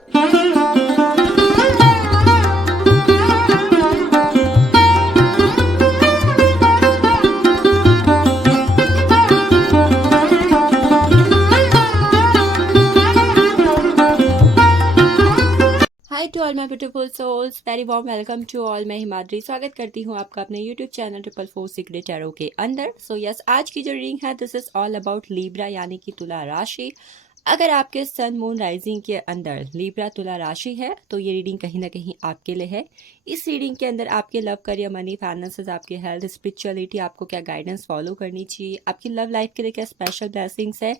Hi to all my beautiful souls, very warm welcome to all. मैं हिमाद्री स्वागत करती हूँ आपका अपने यूट्यूब चैनल 444 सीक्रेट टैरो के अंदर। सो यस, आज की जो रीडिंग है this is all about Libra यानी कि तुला राशि। अगर आपके सन मून राइजिंग के अंदर लिब्रा तुला राशि है तो ये रीडिंग कहीं ना कहीं आपके लिए है। इस रीडिंग के अंदर आपके लव, करियर, मनी, फाइनेंसेस, आपके हेल्थ, स्पिरिचुअलिटी, आपको क्या गाइडेंस फॉलो करनी चाहिए, आपकी लव लाइफ के लिए क्या स्पेशल ब्लेसिंग्स है,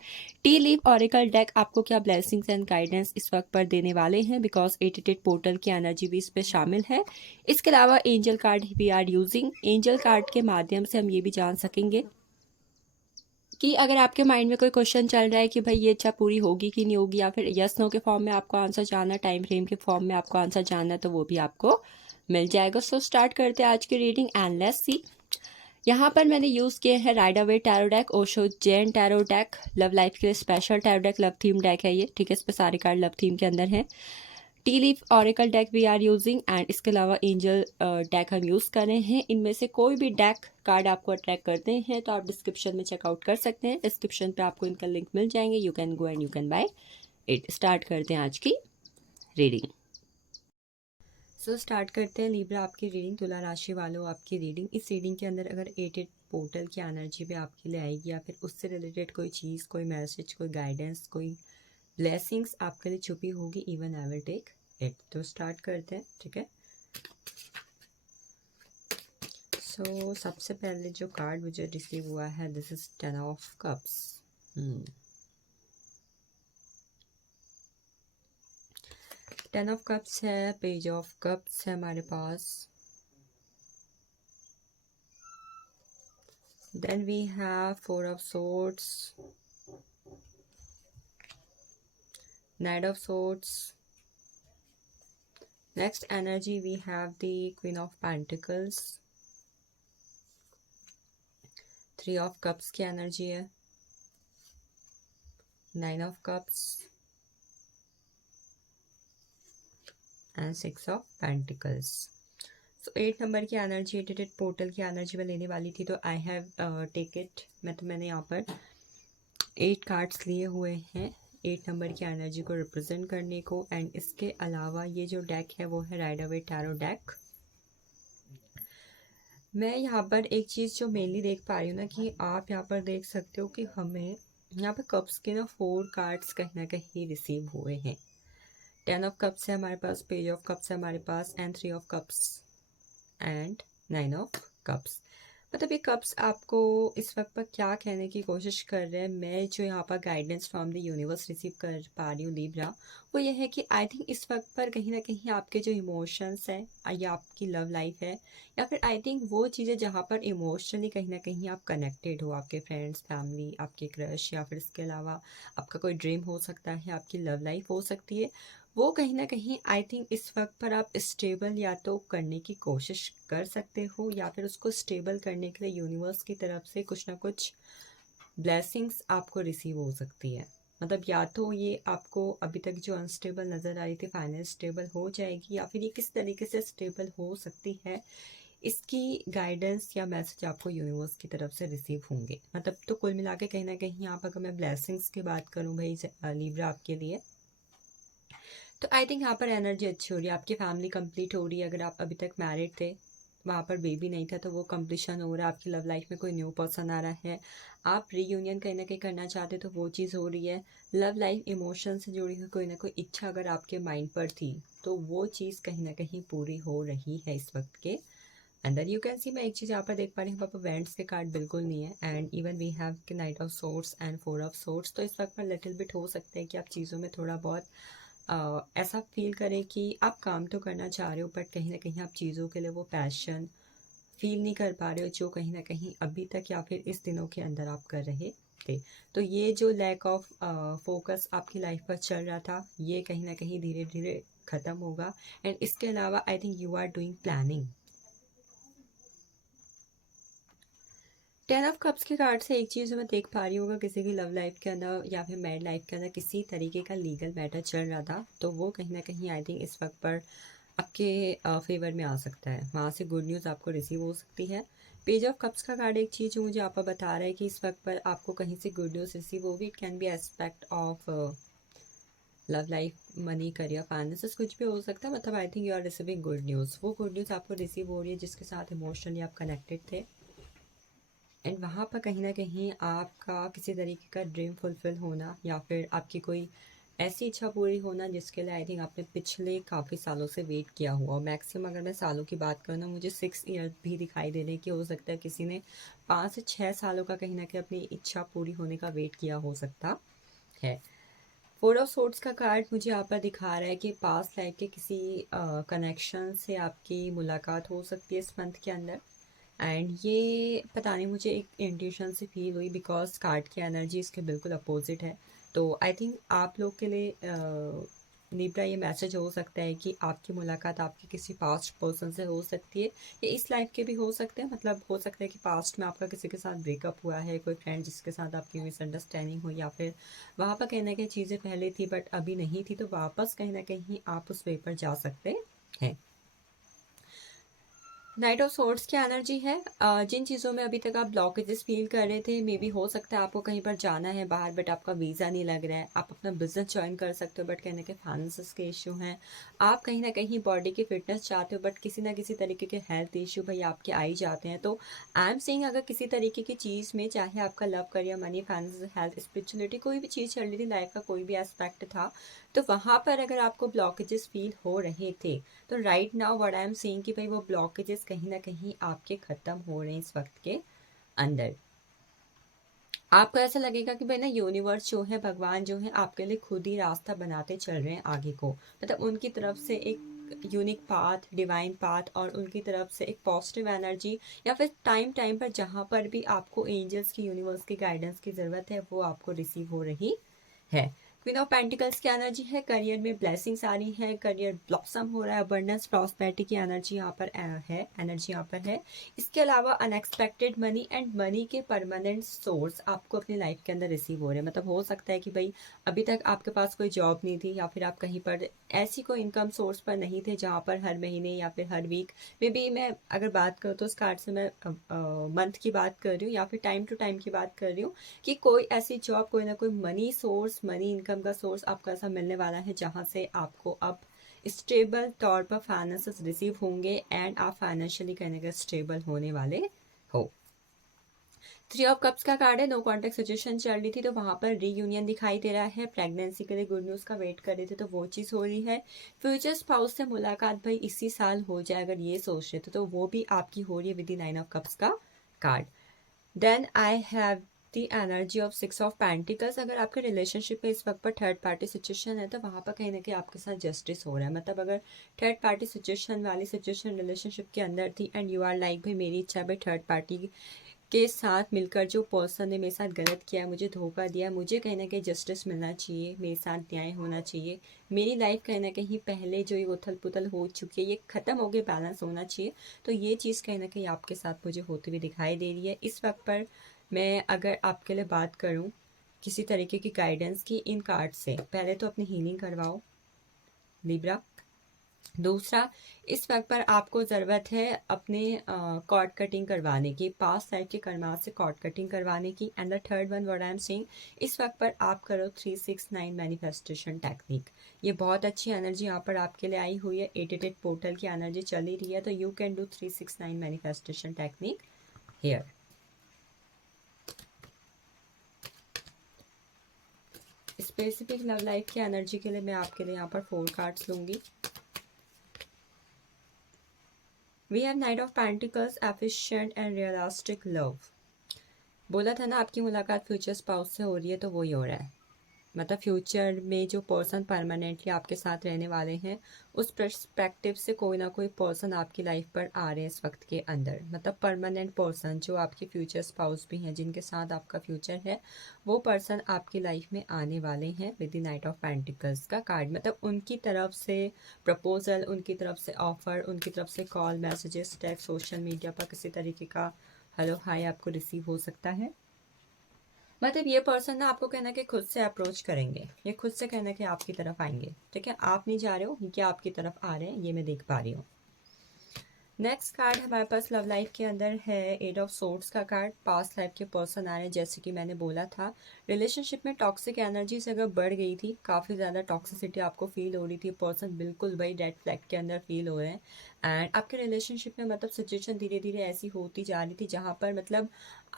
टी लीव ऑरेकल डेक आपको क्या ब्लेसिंग्स एंड गाइडेंस इस वक्त पर देने वाले हैं, बिकॉज 88 पोर्टल की एनर्जी भी इस पर शामिल है। इसके अलावा angel card we are using. Angel card के माध्यम से हम ये भी जान सकेंगे कि अगर आपके माइंड में कोई क्वेश्चन चल रहा है कि भाई ये इच्छा पूरी होगी कि नहीं होगी, या फिर यस नो के फॉर्म में आपको आंसर जानना है, टाइम फ्रेम के फॉर्म में आपको आंसर जानना है, तो वो भी आपको मिल जाएगा। सो स्टार्ट करते हैं आज की रीडिंग एंड लेट्स सी। यहाँ पर मैंने यूज़ किए हैं rider Waite tarot deck, Osho Zen tarot deck, love life के लिए special tarot deck, love theme deck है ये, ठीक है। इस पर सारे कार्ड लव थीम के अंदर हैं। Tea leaf oracle deck we are using and इसके अलावा एंजल डेक हम यूज़ कर रहे हैं। इनमें से कोई भी डेक कार्ड आपको अट्रैक्ट करते हैं तो आप डिस्क्रिप्शन में चेकआउट कर सकते हैं। डिस्क्रिप्शन पे आपको इनका लिंक मिल जाएंगे, you can go and you can buy it. Start करते हैं आज की रीडिंग। सो स्टार्ट करते हैं लिब्रा आपकी रीडिंग, तुला राशि वालों आपकी रीडिंग। इस रीडिंग के अंदर अगर 88 पोर्टल की एनर्जी भी आपके लिए आएगी या फिर उससे रिलेटेड कोई चीज़, कोई मैसेज, कोई गाइडेंस, कोई ब्लेसिंग्स आपके लिए छुपी होगी, even I will take it. तो स्टार्ट करते हैं, ठीक है। सो सबसे पहले जो कार्ड मुझे रिसीव हुआ है this is 10 of cups. 10 of cups है, पेज ऑफ कप्स है हमारे पास, then we have 4 of swords, knight of swords. Next energy we have the queen of pentacles, 3 of cups की एनर्जी है, 9 of cups and 6 of pentacles. So 8 number की energy, 88 portal की energy में लेने वाली थी तो आई हैव टेक इट। मैंने यहाँ पर 8 कार्ड्स लिए हुए हैं 8 नंबर की एनर्जी को रिप्रेजेंट करने को। एंड इसके अलावा ये जो डेक है वो है राइडर वे टैरो डेक। मैं यहाँ पर एक चीज़ जो मेनली देख पा रही हूँ ना, कि आप यहाँ पर देख सकते हो कि हमें यहाँ पर कप्स के ना 4 कार्ड्स कहीं ना कहीं रिसीव हुए हैं। 10 ऑफ कप्स है हमारे पास, पेज ऑफ कप्स है हमारे पास, and 3 of cups and 9 of cups. मतलब ये कप्स आपको इस वक्त पर क्या कहने की कोशिश कर रहे हैं, मैं जो यहाँ पर guidance from the universe receive कर पा रही हूँ लिब्रा, वो ये है कि आई थिंक इस वक्त पर कहीं ना कहीं आपके जो इमोशंस हैं या आपकी लव लाइफ है, या फिर आई थिंक वो चीज़ें जहाँ पर इमोशनली कहीं ना कहीं आप कनेक्टेड हो, आपके फ्रेंड्स, फैमिली, आपके क्रश, या फिर इसके अलावा आपका कोई ड्रीम हो सकता है, आपकी लव लाइफ हो सकती है, वो कहीं ना कहीं आई थिंक इस वक्त पर आप स्टेबल या तो करने की कोशिश कर सकते हो, या फिर उसको स्टेबल करने के लिए यूनिवर्स की तरफ से कुछ ना कुछ ब्लेसिंग्स आपको रिसीव हो सकती है। मतलब या तो ये आपको अभी तक जो अनस्टेबल नज़र आ रही थी फाइनेंस स्टेबल हो जाएगी, या फिर ये किस तरीके से स्टेबल हो सकती है, इसकी गाइडेंस या मैसेज आपको यूनिवर्स की तरफ से रिसीव होंगे। मतलब तो कुल मिला के कहीं ना कहीं आप, अगर मैं ब्लेसिंग्स की बात करूँ भाई लिब्रा आपके लिए, तो आई थिंक यहाँ पर एनर्जी अच्छी हो रही है, आपकी फैमिली कंप्लीट हो रही है। अगर आप अभी तक मैरिड थे, वहाँ पर बेबी नहीं था, तो वो कंप्लीशन हो रहा है। आपकी लव लाइफ में कोई न्यू पर्सन आ रहा है, आप रीयूनियन कहीं ना कहीं करना चाहते तो वो चीज़ हो रही है। लव लाइफ इमोशन से जुड़ी हुई कोई ना कोई इच्छा अगर आपके माइंड पर थी तो वो चीज़ कहीं ना कहीं पूरी हो रही है इस वक्त के अंदर। यू कैन सी, मैं एक चीज़ यहाँ पर देख पा रही हूँ, यहाँ पर वेंट्स के कार्ड बिल्कुल नहीं है, एंड इवन वी हैव के night of sorts and 4 of sorts. तो इस वक्त पर लिटिल बिट हो सकता है कि आप चीज़ों में थोड़ा बहुत ऐसा फील करें कि आप काम तो करना चाह रहे हो बट कहीं ना कहीं आप चीज़ों के लिए वो पैशन फील नहीं कर पा रहे हो जो कहीं ना कहीं अभी तक या फिर इस दिनों के अंदर आप कर रहे थे। तो ये जो लैक ऑफ फोकस आपकी लाइफ पर चल रहा था, ये कहीं ना कहीं धीरे धीरे ख़त्म होगा। एंड इसके अलावा I think you are doing planning, 10 of cups के कार्ड से एक चीज़ जो मैं देख पा रही हूँ, अगर किसी की लव लाइफ के अंदर या फिर मैरिड लाइफ के अंदर किसी तरीके का लीगल मैटर चल रहा था, तो वो कहीं ना कहीं आई थिंक इस वक्त पर आपके फेवर में आ सकता है। वहाँ से गुड न्यूज़ आपको रिसीव हो सकती है। पेज ऑफ कप्स का कार्ड एक चीज़ जो मुझे आपको बता रहा है कि इस वक्त पर आपको कहीं से गुड न्यूज़ रिसीव होगी। It can be aspect of love life, money, career, finances, कुछ भी हो सकता है। मतलब I think you are receiving good news. वो गुड न्यूज़ आपको रिसीव हो रही है जिसके साथ इमोशनली आप कनेक्टेड थे, एंड वहाँ पर कहीं ना कहीं आपका किसी तरीके का ड्रीम फुलफिल होना या फिर आपकी कोई ऐसी इच्छा पूरी होना जिसके लिए आई थिंक आपने पिछले काफ़ी सालों से वेट किया हुआ। और मैक्सिमम अगर मैं सालों की बात करूँ ना, मुझे 6 ईयर भी दिखाई दे रहे हैं कि हो सकता है किसी ने 5 से 6 सालों का कहीं ना कहीं अपनी इच्छा पूरी होने का वेट किया हो सकता है। 4 ऑफ सोर्ड्स का कार्ड मुझे यहाँ पर दिखा रहा है कि पास्ट लाइफ के किसी कनेक्शन से आपकी मुलाकात हो सकती है इस मंथ के अंदर। एंड ये पता नहीं, मुझे एक इंट्यूशन से फील हुई बिकॉज कार्ड की एनर्जी इसके बिल्कुल अपोजिट है। तो आई थिंक आप लोग के लिए लिब्रा ये मैसेज हो सकता है कि आपकी मुलाकात आपके किसी पास्ट पर्सन से हो सकती है। ये इस लाइफ के भी हो सकते हैं। मतलब हो सकता है कि पास्ट में आपका किसी के साथ ब्रेकअप हुआ है, कोई फ्रेंड जिसके साथ आपकी मिसअंडरस्टैंडिंग हुई, या फिर वहाँ पर कहीं ना कहीं चीज़ें पहले थी बट अभी नहीं थी, तो वापस कहीं ना कहीं आप उस वे पर जा सकते हैं। नाइट ऑफ सोर्ड्स की एनर्जी है। जिन चीज़ों में अभी तक आप ब्लॉकेजेस फील कर रहे थे, मे बी हो सकता है आपको कहीं पर जाना है बाहर बट आपका वीज़ा नहीं लग रहा है। आप अपना बिजनेस ज्वाइन कर सकते हो बट कहीं ना कहीं फाइनेंस के इशू हैं। आप कहीं ना कहीं बॉडी की फिटनेस चाहते हो बट किसी ना किसी तरीके के हेल्थ इशू भाई आपके आ ही जाते हैं। तो आई एम सेइंग अगर किसी तरीके की चीज़ में, चाहे आपका love, career, money, finance, health, spirituality, कोई भी चीज़ चल रही थी, लाइफ का कोई भी एस्पेक्ट था, तो वहाँ पर अगर आपको ब्लॉकेजेस फील हो रहे थे, तो right now what I am saying कि भाई वो ब्लॉकेजेस कहीं ना कहीं आपके ख़त्म हो रहे हैं इस वक्त के अंदर। आपको ऐसा लगेगा कि भाई ना यूनिवर्स जो है, भगवान जो है, आपके लिए खुद ही रास्ता बनाते चल रहे हैं आगे को। मतलब उनकी तरफ से एक यूनिक पाथ, डिवाइन पाथ, और उनकी तरफ से एक पॉजिटिव एनर्जी, या फिर टाइम टाइम पर जहाँ पर भी आपको एंजल्स की, यूनिवर्स की गाइडेंस की ज़रूरत है, वो आपको रिसीव हो रही है। क्वीन ऑफ पेंटिकल्स की एनर्जी है। करियर में ब्लेसिंग्स आ रही है, करियर ब्लॉसम हो रहा है, अबंडेंस, प्रॉस्पेरिटी की एनर्जी यहाँ पर है, एनर्जी यहाँ पर है। इसके अलावा अनएक्सपेक्टेड मनी एंड मनी के परमानेंट सोर्स आपको अपनी लाइफ के अंदर रिसीव हो रहे हैं। मतलब हो सकता है कि भाई अभी तक आपके पास कोई जॉब नहीं थी, या फिर आप कहीं पर ऐसी कोई इनकम सोर्स पर नहीं थे जहाँ पर हर महीने या फिर हर वीक में भी, मैं अगर बात करूँ तो उस कार्ड से मैं मंथ की बात कर रही हूँ या फिर टाइम टू टाइम की बात कर रही हूँ, कि कोई ऐसी जॉब, कोई ना कोई मनी सोर्स, मनी इनकम का सोर्स आपको ऐसा मिलने वाला है जहाँ से आपको अब स्टेबल तौर पर फाइनेंसेस रिसीव होंगे एंड आप फाइनेंशियली कहने का स्टेबल होने वाले हो। 3 ऑफ कप्स का कार्ड है। नो कॉन्टेक्ट सिचुएशन चल रही थी तो वहाँ पर रीयूनियन दिखाई दे रहा है। प्रेगनेंसी के लिए गुड न्यूज़ का वेट कर रहे थे तो वो चीज़ हो रही है। फ्यूचर स्पाउस से मुलाकात भाई इसी साल हो जाए अगर ये सोच रहे थे तो वो भी आपकी हो रही है विद इन 9 ऑफ कप्स का card. Then I have the energy of 6 of pentacles. अगर आपके रिलेशनशिप में इस वक्त पर थर्ड पार्टी सिचुएशन है तो वहाँ पर कहीं ना कहीं आपके साथ जस्टिस हो रहा है। मतलब अगर थर्ड पार्टी सिचुएशन वाली सिचुएशन रिलेशनशिप के अंदर थी एंड यू आर लाइक भाई मेरी इच्छा भाई थर्ड पार्टी के साथ मिलकर जो पर्सन ने मेरे साथ गलत किया, मुझे धोखा दिया, मुझे कहीं ना कहीं जस्टिस मिलना चाहिए, मेरे साथ न्याय होना चाहिए, मेरी लाइफ कहीं ना कहीं पहले जो ये उथल पुथल हो चुकी है ये ख़त्म हो गई, बैलेंस होना चाहिए। तो ये चीज़ कहीं ना कहीं आपके साथ मुझे होती हुई दिखाई दे रही है इस वक्त पर। मैं अगर आपके लिए बात करूँ किसी तरीके की गाइडेंस की इन कार्ड से, पहले तो अपनी हीलिंग करवाओ लिब्रा। दूसरा, इस वक्त पर आपको ज़रूरत है अपने कॉर्ड कटिंग करवाने की, पास्ट लाइफ के कर्मात से कॉर्ड कटिंग करवाने की। And the third one what I am saying, इस वक्त पर आप करो 369 मैनिफेस्टेशन टेक्निक। ये बहुत अच्छी एनर्जी यहाँ पर आपके लिए आई हुई है। 888 पोर्टल की एनर्जी चली रही है तो you can do 369 manifestation technique here. Specific love life की एनर्जी के लिए मैं आपके लिए यहाँ पर 4 कार्ड्स लूँगी। We have knight of pentacles, efficient and realistic love. बोला था ना आपकी मुलाकात फ्यूचर स्पाउस से हो रही है तो वही हो रहा है। मतलब फ्यूचर में जो पर्सन परमानेंटली आपके साथ रहने वाले हैं उस पर्सपेक्टिव से कोई ना कोई पर्सन आपकी लाइफ पर आ रहे हैं इस वक्त के अंदर। मतलब परमानेंट पर्सन जो आपके फ्यूचर स्पाउस भी हैं, जिनके साथ आपका फ्यूचर है, वो पर्सन आपकी लाइफ में आने वाले हैं with the night of pentacles का कार्ड। मतलब उनकी तरफ से प्रपोजल, उनकी तरफ से ऑफर, उनकी तरफ से call, messages, text, social media पर किसी तरीके का हेलो हाय आपको रिसीव हो सकता है। मतलब ये पर्सन ना आपको कहना कि खुद से अप्रोच करेंगे, ये खुद से कहना कि आपकी तरफ आएंगे, ठीक है। आप नहीं जा रहे हो, ये क्या आपकी तरफ आ रहे हैं, ये मैं देख पा रही हूँ। नेक्स्ट कार्ड हमारे पास लव लाइफ के अंदर है एट ऑफ सोर्ड्स का कार्ड। पास्ट लाइफ के पर्सन आ रहे हैं, जैसे कि मैंने बोला था रिलेशनशिप में टॉक्सिक एनर्जीज अगर बढ़ गई थी, काफ़ी ज़्यादा टॉक्सिसिटी आपको फील हो रही थी, पर्सन बिल्कुल वही रेड फ्लैग के अंदर फील हो रहे हैं। एंड आपके रिलेशनशिप में मतलब सिचुएशन धीरे धीरे ऐसी होती जा रही थी जहाँ पर मतलब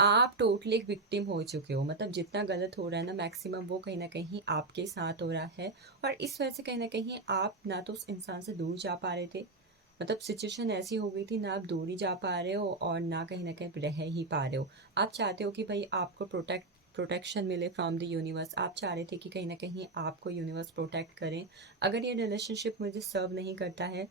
आप टोटली एक विक्टिम हो चुके हो। मतलब जितना गलत हो रहा है ना मैक्सिमम वो कहीं ना कहीं आपके साथ हो रहा है, और इस वजह से कहीं ना कहीं आप ना तो उस इंसान से दूर जा पा रहे थे, मतलब सिचुएशन ऐसी हो गई थी ना आप दूर ही जा पा रहे हो और ना कहीं रह ही पा रहे हो। आप चाहते हो कि भाई आपको प्रोटेक्शन मिले फ्रॉम द यूनिवर्स, आप चाह रहे थे कि कहीं ना कहीं आपको यूनिवर्स प्रोटेक्ट करें। अगर ये रिलेशनशिप मुझे सर्व नहीं करता है,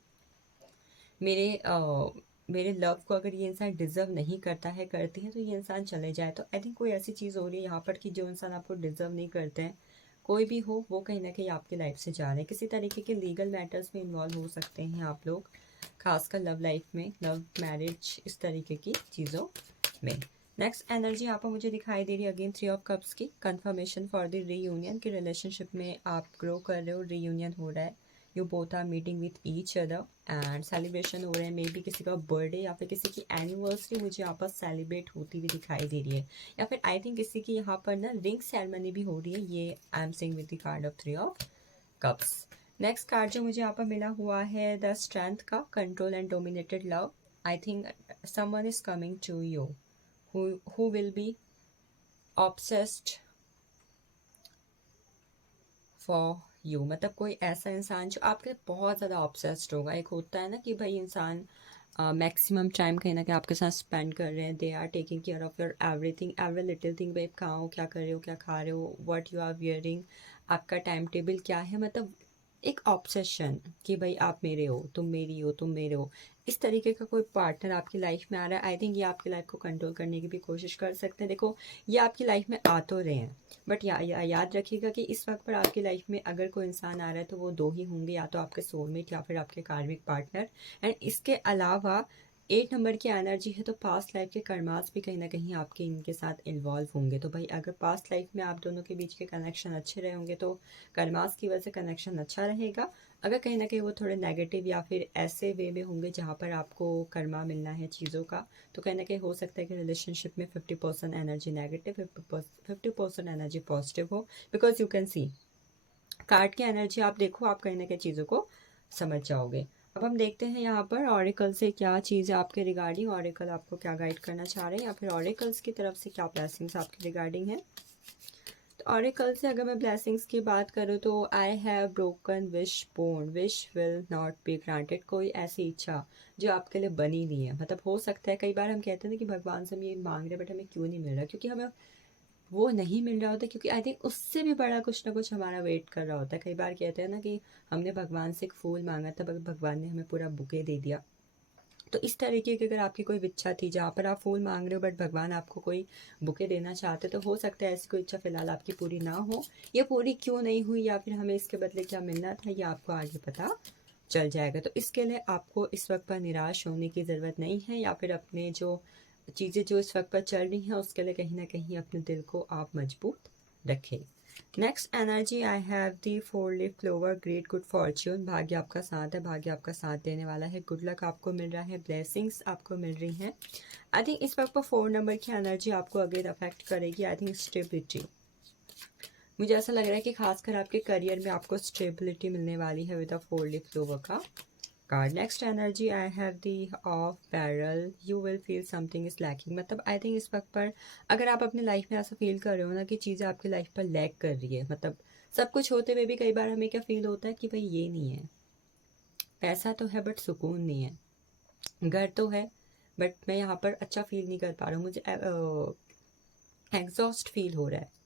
मेरे लव को अगर ये इंसान डिजर्व नहीं करता है, करती है, तो ये इंसान चले जाए। तो आई थिंक कोई ऐसी चीज़ हो रही है यहाँ पर कि जो इंसान आपको डिजर्व नहीं करते हैं, कोई भी हो, वो कहीं ना कहीं आपकी लाइफ से जा रहे हैं। किसी तरीके के लीगल मैटर्स में इन्वॉल्व हो सकते हैं आप लोग, खासकर लव लाइफ में, लव मैरिज इस तरीके की चीज़ों में। नेक्स्ट एनर्जी यहाँ पर मुझे दिखाई दे रही है अगेन 3 ऑफ कप्स की, कंफर्मेशन फॉर द रीयूनियन की रिलेशनशिप में आप ग्रो कर रहे हो, रीयूनियन हो रहा है, you both are meeting with each other and celebration हो रहे हैं। मे बी किसी का बर्थडे या फिर किसी की एनिवर्सरी मुझे यहाँ पर सेलिब्रेट होती हुई दिखाई दे रही है, या फिर आई थिंक किसी की यहाँ पर ना रिंग सेरेमनी भी हो रही है। ये I am saying with the card of 3 of cups. Next card जो मुझे यहाँ पर मिला हुआ है द स्ट्रेंथ का, control and dominated love. I think someone is coming to you who will be obsessed for you। मतलब कोई ऐसा इंसान जो आपके बहुत ज़्यादा ऑब्सेस्ड होगा। एक होता है ना कि भाई इंसान मैक्सिमम टाइम कहीं ना कहीं आपके साथ स्पेंड कर रहे हैं, they are taking care of your everything, every little thing. भाई कहाँ हो, क्या कर रहे हो, क्या खा रहे हो, व्हाट यू आर वियरिंग, आपका टाइम टेबल क्या है, मतलब एक ऑब्सेशन कि भाई आप मेरे हो, तुम मेरी हो, तुम मेरे हो। इस तरीके का कोई पार्टनर आपकी लाइफ में आ रहा है। आई थिंक ये आपकी लाइफ को कंट्रोल करने की भी कोशिश कर सकते हैं। देखो ये आपकी लाइफ में आ तो रहे हैं, बट याद रखिएगा कि इस वक्त पर आपकी लाइफ में अगर कोई इंसान आ रहा है तो वो दो ही होंगे, या तो आपके सोलमेट या फिर आपके कार्मिक पार्टनर। एंड इसके अलावा 8 नंबर की एनर्जी है, तो पास्ट लाइफ के कर्मास भी कहीं ना कहीं आपके इनके साथ इन्वॉल्व होंगे। तो भाई अगर पास्ट लाइफ में आप दोनों के बीच के कनेक्शन अच्छे रहे होंगे तो कर्मास की वजह से कनेक्शन अच्छा रहेगा। अगर कहीं ना कहीं वो थोड़े नेगेटिव या फिर ऐसे वे में होंगे जहाँ पर आपको कर्मा मिलना है चीज़ों का, तो कहीं ना कहीं हो सकता है कि रिलेशनशिप में 50% एनर्जी नेगेटिव, 50% एनर्जी पॉजिटिव हो। Because you can see card की एनर्जी आप देखो, आप कहीं ना कहीं चीज़ों को समझ जाओगे। अब हम देखते हैं यहाँ पर ऑरिकल से क्या चीज़ है आपके रिगार्डिंग, ऑरिकल आपको क्या गाइड करना चाह रहे हैं, या फिर ऑरिकल्स की तरफ से क्या ब्लेसिंग्स आपके रिगार्डिंग है। ऑरिकल से अगर मैं ब्लेसिंग्स की बात करूँ तो I have broken wishbone, wish will not be granted. कोई ऐसी इच्छा जो आपके लिए बनी नहीं है, मतलब हो सकता है कई बार हम कहते हैं ना कि भगवान से हम ये मांग रहे हैं बट हमें क्यों नहीं मिल रहा, क्योंकि हमें वो नहीं मिल रहा होता, क्योंकि आई थिंक उससे भी बड़ा कुछ ना कुछ हमारा वेट कर रहा होता है। कई बार कहते हैं ना कि हमने भगवान से एक फूल मांगा था, भगवान ने हमें पूरा बुके दे दिया। तो इस तरीके की अगर आपकी कोई इच्छा थी जहाँ पर आप फूल मांग रहे हो बट भगवान आपको कोई बुके देना चाहते, तो हो सकता है ऐसी कोई इच्छा फिलहाल आपकी पूरी ना हो। ये पूरी क्यों नहीं हुई या फिर हमें इसके बदले क्या मिलना था, ये आपको आगे पता चल जाएगा। तो इसके लिए आपको इस वक्त पर निराश होने की ज़रूरत नहीं है, या फिर अपने जो चीज़ें जो इस वक्त पर चल रही हैं उसके लिए कहीं ना कहीं अपने दिल को आप मजबूत रखें। Next energy I have the 4 leaf clover, great good Fortune. भाग्य आपका साथ है, भाग्य आपका साथ देने वाला है, गुड लक आपको मिल रहा है, ब्लेसिंग्स आपको मिल रही हैं। आई थिंक इस वक्त पर 4 नंबर की एनर्जी आपको अगेन अफेक्ट करेगी। आई थिंक स्टेबिलिटी, मुझे ऐसा लग रहा है कि खासकर आपके करियर में आपको स्टेबिलिटी मिलने वाली है विद अ 4 लीफ क्लोवर का card. Next energy I have the of barrel, you will feel something is lacking. मतलब आई थिंक इस वक्त पर अगर आप अपनी लाइफ में ऐसा फील कर रहे हो ना कि चीज़ें आपकी लाइफ पर लैक कर रही है, मतलब सब कुछ होते हुए भी कई बार हमें क्या फील होता है कि भाई ये नहीं है, पैसा तो है बट सुकून नहीं है, घर तो है बट मैं यहाँ पर अच्छा फील नहीं कर पा रहा हूँ, मुझे एग्जॉस्ट फील हो रहा है।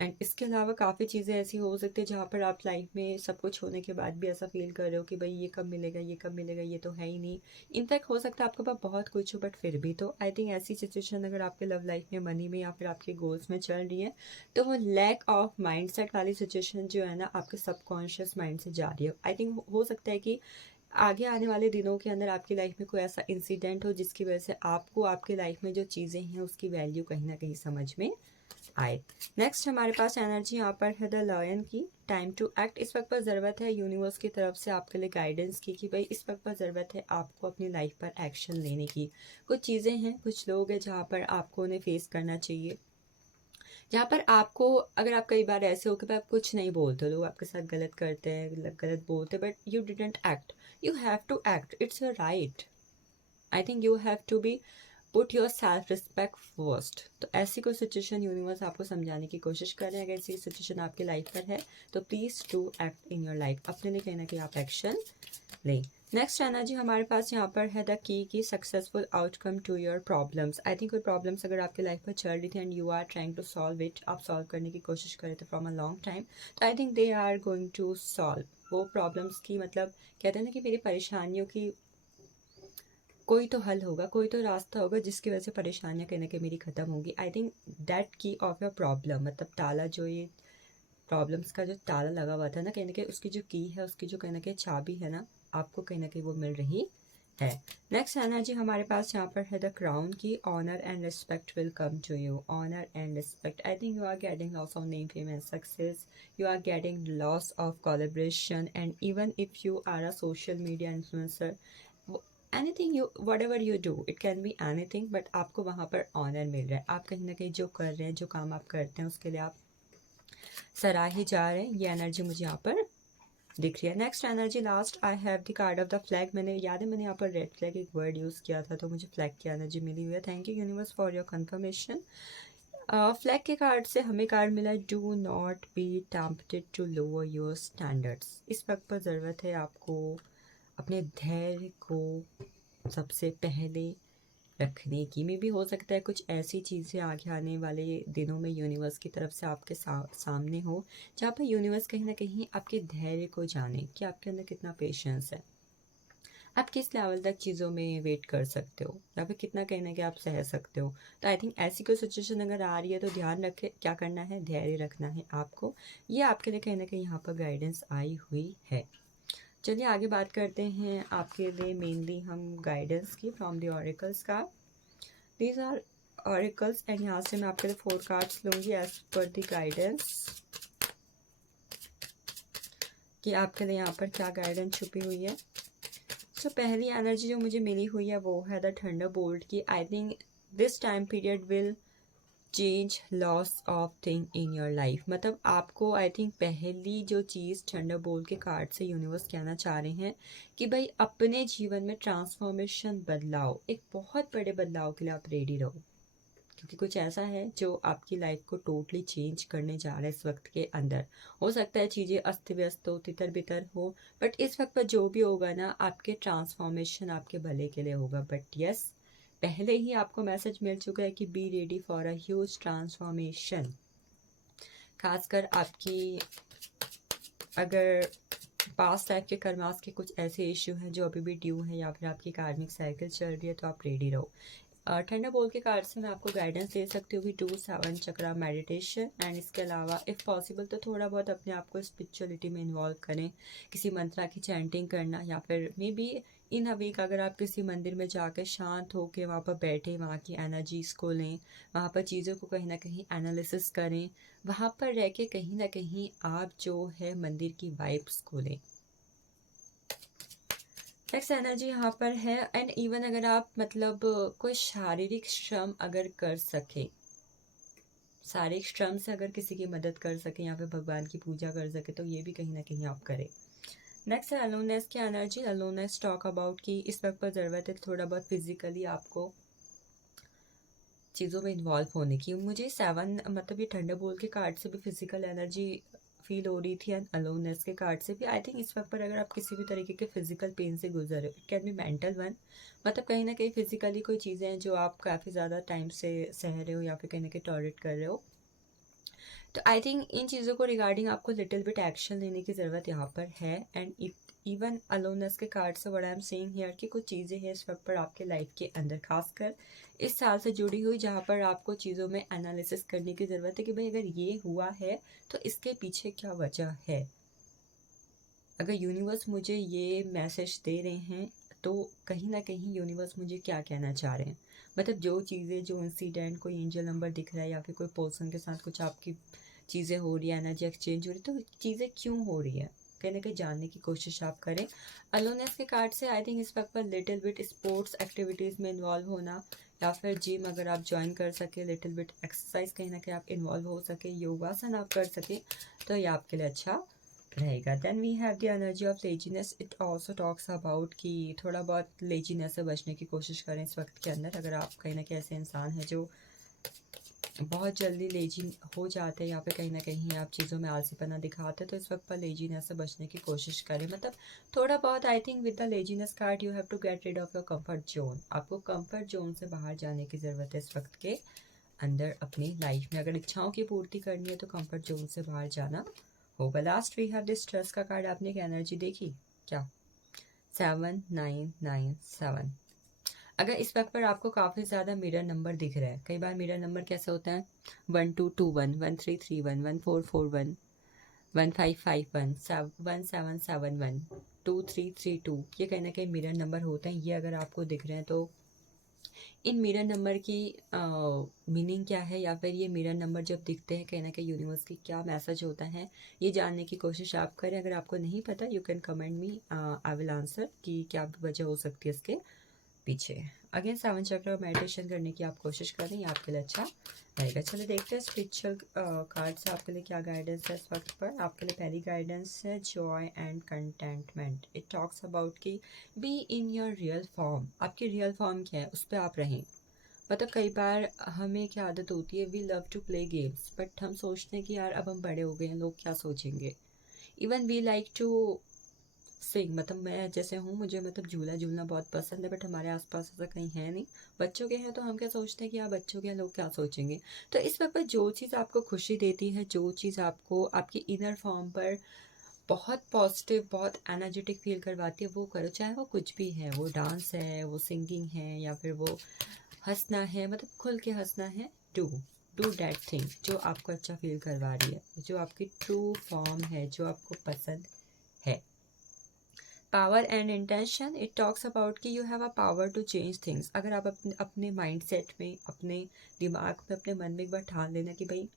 एंड इसके अलावा काफ़ी चीज़ें ऐसी हो सकती है जहाँ पर आप लाइफ में सब कुछ होने के बाद भी ऐसा फील कर रहे हो कि भाई ये कब मिलेगा, ये कब मिलेगा, ये तो है ही नहीं। इनफैक्ट हो सकता है आपके पास बहुत कुछ हो बट फिर भी। तो आई थिंक ऐसी सिचुएशन अगर आपके लव लाइफ में, मनी में या फिर आपके गोल्स में चल रही है, तो वो लैक ऑफ माइंड सेट वाली सिचुएशन जो है ना आपके सबकॉन्शियस माइंड से जा रही है। आई थिंक हो सकता है कि आगे आने वाले दिनों के अंदर आपकी लाइफ में कोई ऐसा इंसिडेंट हो जिसकी वजह से आपको आपकी लाइफ में जो चीज़ें हैं उसकी वैल्यू कहीं ना कहीं समझ में आए। नेक्स्ट हमारे पास एनर्जी यहाँ पर है द लायन की, टाइम टू एक्ट। इस वक्त पर ज़रूरत है यूनिवर्स की तरफ से आपके लिए गाइडेंस की कि भाई इस वक्त पर ज़रूरत है आपको अपनी लाइफ पर एक्शन लेने की। कुछ चीज़ें हैं, कुछ लोग हैं जहाँ पर आपको उन्हें फेस करना चाहिए, जहाँ पर आपको, अगर आप कई बार ऐसे हो कि आप कुछ नहीं बोलते, लोग आपके साथ गलत करते हैं, गलत बोलते, but you didn't act, you have to act, it's your right. I think you have to be put your self respect first. तो ऐसी कोई सिचुएशन यूनिवर्स आपको समझाने की कोशिश कर रहे हैं, अगर ऐसी सिचुएशन आपकी लाइफ पर है तो please to act in your life, अपने लिए कहीं ना कहीं आप एक्शन लें। नेक्स्ट एनर्जी हमारे पास यहाँ पर है the key successful outcome to your problems. I think कोई प्रॉब्लम्स अगर आपकी लाइफ में चल रही थी and you are trying to solve it, आप सॉल्व करने की कोशिश कर रहे थे फ्रॉम अ लॉन्ग टाइम, तो I think they are going to solve वो प्रॉब्लम्स की, मतलब कहते हैं ना कि मेरी परेशानियों की कोई तो हल होगा, कोई तो रास्ता होगा जिसकी वजह से परेशानियां कहीं ना कहीं मेरी ख़त्म होगी। आई थिंक दैट की ऑफ योर प्रॉब्लम, मतलब ताला, जो ये प्रॉब्लम्स का जो ताला लगा हुआ था ना, कहीं ना कहीं उसकी जो की है, उसकी जो कहीं ना कहीं चाबी है ना, आपको कहीं ना कहीं वो मिल रही है। नेक्स्ट एनर्जी हमारे पास यहाँ पर है द क्राउन की, honour and respect will come to you. Honour and respect, I think you are getting lots of name fame and success, you are getting lots of collaboration, and even if you are a social media influencer, anything you whatever you do, it can be anything, but आपको वहाँ पर honour मिल रहा है। आप कहीं ना कहीं जो कर रहे हैं, जो काम आप करते हैं, उसके लिए आप सराहे जा रहे हैं। ये एनर्जी मुझे यहाँ पर दिख रही है। Next energy last, I have the card of the flag. मैंने याद है मैंने यहाँ पर रेड फ्लैग एक वर्ड यूज़ किया था, तो मुझे फ्लैग की एनर्जी मिली हुई है। Thank you universe for your confirmation. Flag के कार्ड से हमें कार्ड मिला, do not be tempted to lower your standards. इस वक्त पर ज़रूरत है आपको अपने धैर्य को सबसे पहले रखने की। में भी हो सकता है कुछ ऐसी चीज़ें आगे आने वाले दिनों में यूनिवर्स की तरफ से आपके सामने हो, जहाँ पर यूनिवर्स कहीं ना कहीं आपके धैर्य को जाने कि आपके अंदर कितना पेशेंस है, आप किस लेवल तक चीज़ों में वेट कर सकते हो, या फिर कितना कहीं ना कहीं आप सह सकते हो। तो आई थिंक ऐसी कोई सिचुएशन अगर आ रही है तो ध्यान रखें, क्या करना है, धैर्य रखना है आपको। ये आपके लिए कहीं ना कहीं यहाँ पर गाइडेंस आई हुई है। चलिए आगे बात करते हैं आपके लिए मेनली हम गाइडेंस की फ्रॉम द ऑरिकल्स का। दीज आर ऑरिकल्स एंड यहाँ से मैं आपके लिए 4 कार्ड्स लूँगी एज पर द गाइडेंस, कि आपके लिए यहाँ पर क्या गाइडेंस छुपी हुई है। सो पहली एनर्जी जो मुझे मिली हुई है वो है द थंडरबोल्ट की। I think this time period will change loss of thing in your life. मतलब आपको आई थिंक पहली जो चीज़ थंडरबोल्ट के कार्ड से यूनिवर्स कहना चाह रहे हैं कि भाई अपने जीवन में ट्रांसफॉर्मेशन, बदलाव, एक बहुत बड़े बदलाव के लिए आप रेडी रहो, क्योंकि कुछ ऐसा है जो आपकी लाइफ को टोटली चेंज करने जा रहा है इस वक्त के अंदर। हो सकता है चीज़ें अस्त व्यस्त हो, तितर बितर हो, बट इस वक्त पर जो भी होगा ना, आपके ट्रांसफॉर्मेशन आपके भले के लिए होगा। बट यस, पहले ही आपको मैसेज मिल चुका है कि be ready for a huge transformation. खासकर आपकी अगर पास्ट लाइफ के कर्मास के कुछ ऐसे इश्यू हैं जो अभी भी ड्यू हैं, या फिर आपकी कार्मिक साइकिल चल रही है, तो आप रेडी रहो। थंडरबोल्ट के कार्ड से मैं आपको गाइडेंस दे सकती हूँ कि 2-7 चक्रा मेडिटेशन, एंड इसके अलावा इफ़ पॉसिबल तो थोड़ा बहुत अपने आप को स्पिरिचुअलिटी में इन्वॉल्व करें, किसी मंत्रा की चैंटिंग करना, या फिर may be in a week अगर आप किसी मंदिर में जाकर शांत होकर वहाँ पर बैठे, वहाँ की एनर्जीज़ को लें, वहाँ पर चीज़ों को कहीं ना कहीं एनालिसिस करें, वहाँ पर रह के कहीं ना कहीं आप जो है मंदिर की वाइब्स को लें। नेक्स्ट एनर्जी यहाँ पर है, एंड इवन अगर आप मतलब कोई शारीरिक श्रम अगर कर सके, शारीरिक श्रम से अगर किसी की मदद कर सके या फिर भगवान की पूजा कर सके, तो ये भी कहीं ना कहीं आप करें। नेक्स्ट है अलोननेस की एनर्जी। अलोननेस टॉक अबाउट कि इस वक्त पर ज़रूरत है थोड़ा बहुत फिजिकली आपको चीज़ों में इन्वॉल्व होने की। मुझे 7 मतलब ये थंडरबोल्ट के कार्ड से भी फिजिकल एनर्जी फील हो रही थी, एंड अलोननेस के कार्ड से भी। आई थिंक इस वक्त पर अगर आप किसी भी तरीके के फिजिकल पेन से गुजर रहे हो, it can B mental one, मतलब कहीं ना कहीं फिजिकली कोई चीज़ें हैं जो आप काफ़ी ज़्यादा टाइम से सह रहे हो, या फिर कहीं ना कहीं टॉलरेट कर रहे हो, तो आई थिंक इन चीज़ों को रिगार्डिंग आपको लिटिल बिट एक्शन लेने की ज़रूरत यहाँ पर है। एंड इवन अलोननेस के कार्ड से what I am saying here कि कुछ चीज़ें हैं इस वक्त पर आपके लाइफ के अंदर, खासकर इस साल से जुड़ी हुई, जहाँ पर आपको चीज़ों में एनालिसिस करने की ज़रूरत है कि भाई अगर ये हुआ है तो इसके पीछे क्या वजह है। अगर यूनिवर्स मुझे ये मैसेज दे रहे हैं तो कहीं ना कहीं यूनिवर्स मुझे क्या कहना चाह रहे हैं। मतलब जो चीज़ें, जो इंसिडेंट, कोई एंजल नंबर दिख रहा है या फिर कोई पर्सन के साथ कुछ आपकी चीज़ें हो रही है, एनर्जी एक्सचेंज हो रही है, तो चीज़ें क्यों हो रही है, कहीं ना कहीं जानने की कोशिश आप करें। अलोनेस के कार्ड से आई थिंक इस वक्त पर लिटिल बिट स्पोर्ट्स एक्टिविटीज़ में इन्वॉल्व होना, या फिर जिम अगर आप ज्वाइन कर सके, लिटिल बिट एक्सरसाइज कहीं ना कहीं आप इन्वॉल्व हो सके, योगासन आप कर सके, तो ये आपके लिए अच्छा रहेगा। Then we have the energy of laziness. It also talks about कि थोड़ा बहुत लेजीनेस से बचने की कोशिश करें इस वक्त के अंदर। अगर आप कहीं ना कहीं ऐसे इंसान हैं जो बहुत जल्दी लेजी हो जाते हैं या फिर कहीं ना कहीं आप चीज़ों में आलसीपना दिखाते हैं, तो इस वक्त पर लेजीनेस से बचने की कोशिश करें। मतलब थोड़ा बहुत I think with the laziness card you have to get rid of your comfort zone. आपको कंफर्ट जोन से बाहर जाने की ज़रूरत है इस वक्त के अंदर अपनी लाइफ में। अगर इच्छाओं की पूर्ति करनी है तो कंफर्ट जोन से बाहर जाना होगा। Last we have this stress का कार्ड। आपने एक एनर्जी देखी क्या? 7997। अगर इस वक्त पर आपको काफ़ी ज़्यादा मिरर नंबर दिख रहा है, कई बार मिरर नंबर कैसे होता है 1221, 1331, 1441, 1551, 1771, 2332, ये कहीं ना कहीं मिरर नंबर होते हैं। ये अगर आपको दिख रहे हैं तो इन मिरर नंबर की मीनिंग क्या है, या फिर ये मिरर नंबर जब दिखते हैं कहीं ना कहीं यूनिवर्स की क्या मैसेज होता है, ये जानने की कोशिश आप करें। अगर आपको नहीं पता you can comment me, I will answer कि क्या वजह हो सकती है इसके पीछे। अगेन 7 चक्र मेडिटेशन करने की आप कोशिश करें, ये आपके लिए अच्छा रहेगा। चलिए देखते हैं स्पिरिचुअल कार्ड से आपके लिए क्या गाइडेंस है इस वक्त पर। आपके लिए पहली गाइडेंस है joy and contentment. It talks about कि be in your real form. आपकी रियल फॉर्म क्या है उस पर आप रहें। मतलब कई बार हमें क्या आदत होती है, we love to play games, but हम सोचते हैं कि यार अब हम बड़े हो गए हैं, लोग क्या सोचेंगे। Even we like to sing, मतलब मैं जैसे हूँ, मुझे मतलब झूला झूलना बहुत पसंद है, बट हमारे आसपास ऐसा कहीं है नहीं। बच्चों के हैं तो हम क्या सोचते हैं कि यार बच्चों के हैं, लोग क्या सोचेंगे। तो इस वक्त पर जो चीज़ आपको खुशी देती है, जो चीज़ आपको आपकी इनर फॉर्म पर बहुत पॉजिटिव, बहुत एनर्जेटिक फील करवाती है, वो करो। चाहे वो कुछ भी है, वो डांस है, वो सिंगिंग है, या फिर वो हंसना है, मतलब खुल के हंसना है। डू डू डैट थिंग जो आपको अच्छा फील करवा रही है, जो आपकी ट्रू फॉर्म है, जो आपको पसंद है। Power and intention. It talks about कि you have a power to change things. अगर आप अपने माइंड सेट में, अपने दिमाग में, अपने मन में एक बार ठान लेना कि भाई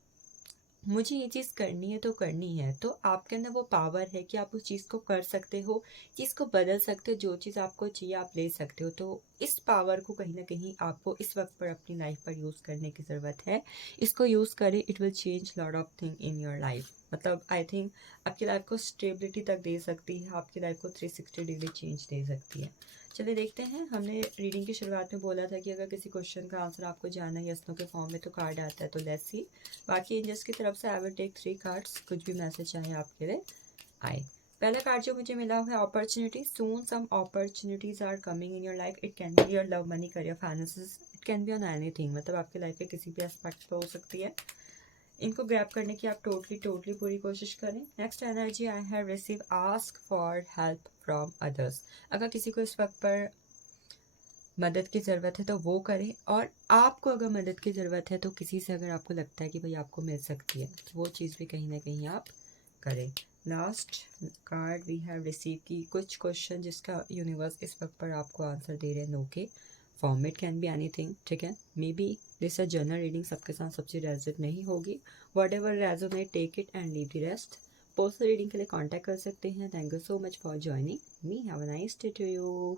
मुझे ये चीज़ करनी है तो करनी है, तो आपके अंदर वो पावर है कि आप उस चीज़ को कर सकते हो, चीज़ को बदल सकते हो, जो चीज़ आपको चाहिए आप ले सकते हो। तो इस पावर को कहीं ना कहीं आपको इस वक्त पर अपनी लाइफ पर यूज़ करने की ज़रूरत है। इसको यूज़ करें, it will change lot of thing in your life. मतलब आई थिंक आपकी लाइफ को स्टेबिलिटी तक दे सकती है, आपकी लाइफ को 360 डिग्री चेंज दे सकती है। चलिए देखते हैं। हमने रीडिंग की शुरुआत में बोला था कि अगर किसी क्वेश्चन का आंसर आपको जानना है यस नो के फॉर्म में तो कार्ड आता है, तो लेट्स सी। बाकी एंजल्स की तरफ से आई विल टेक 3 कार्ड्स, कुछ भी मैसेज चाहे आपके लिए आए। पहला कार्ड जो मुझे मिला हुआ है opportunity. Soon some opportunities are coming in your life. It can be your love, money, career, finances, it can be on anything. मतलब आपकी लाइफ के किसी भी एस्पेक्ट पे हो सकती है। इनको ग्रैब करने की आप टोटली पूरी कोशिश करें। Next energy I have receive, ask for help from others. अगर किसी को इस वक्त पर मदद की ज़रूरत है तो वो करें, और आपको अगर मदद की ज़रूरत है तो किसी से अगर आपको लगता है कि भाई आपको मिल सकती है, तो वो चीज़ भी कहीं ना कहीं आप करें। Last card we have receive की कुछ क्वेश्चन जिसका यूनिवर्स इस वक्त पर आपको आंसर दे रहे हैं नो के फॉर्म में। इट कैन बी एनीथिंग, ठीक है। Maybe this a general reading, सबके साथ सब चीज़ रेजोनेट नहीं होगी। Whatever resonate take it and leave the rest. Personal reading के लिए कॉन्टैक्ट कर सकते हैं। Thank you so much for joining me. Have a nice day to you.